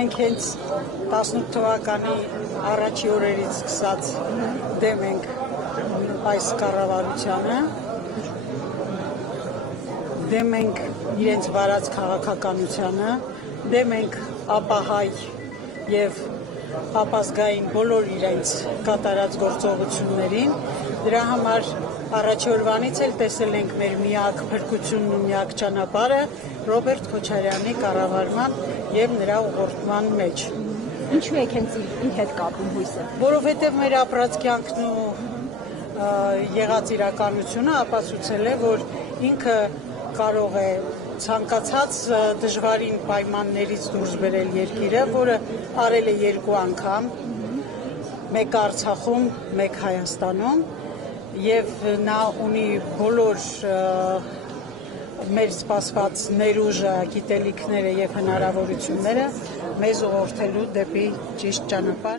մենք հենց 18 թվականի առաջի օրերից սկսած դեմ ենք այս կառավարությանը, դեմ ենք իրենց վարած քաղաքականությանը, դեմ ենք ապահայ եւ ապազգային բոլոր իրենց կատարած գործողություններին, դրա համար առաջի օրվանից էլ տեսել ենք մեր միակ փրկությունն ու միակ ճանապարհը Ռոբերտ Քոչարյանի կառավարման եւ նրա ուղղորդման մեջ։ Ինչու եք հենց իր հետ կապում հույսը։ Որովհետեւ մեր ապրած կյանքն ու եղած իրականությունը ապացուցել է, որ ինքը կարող է ցանկացած դժվարին պայմաններից դուրս բերել երկիրը, որը արել է 2 անգամ, մեկ Արցախում, մեկ Հայաստանում, եւ նա ունի բոլոր մեր սպասված ներուժը, գիտելիքները եւ հնարավորությունները մեզ ուղղորդելու դեպի ճիշտ ճանապարհ։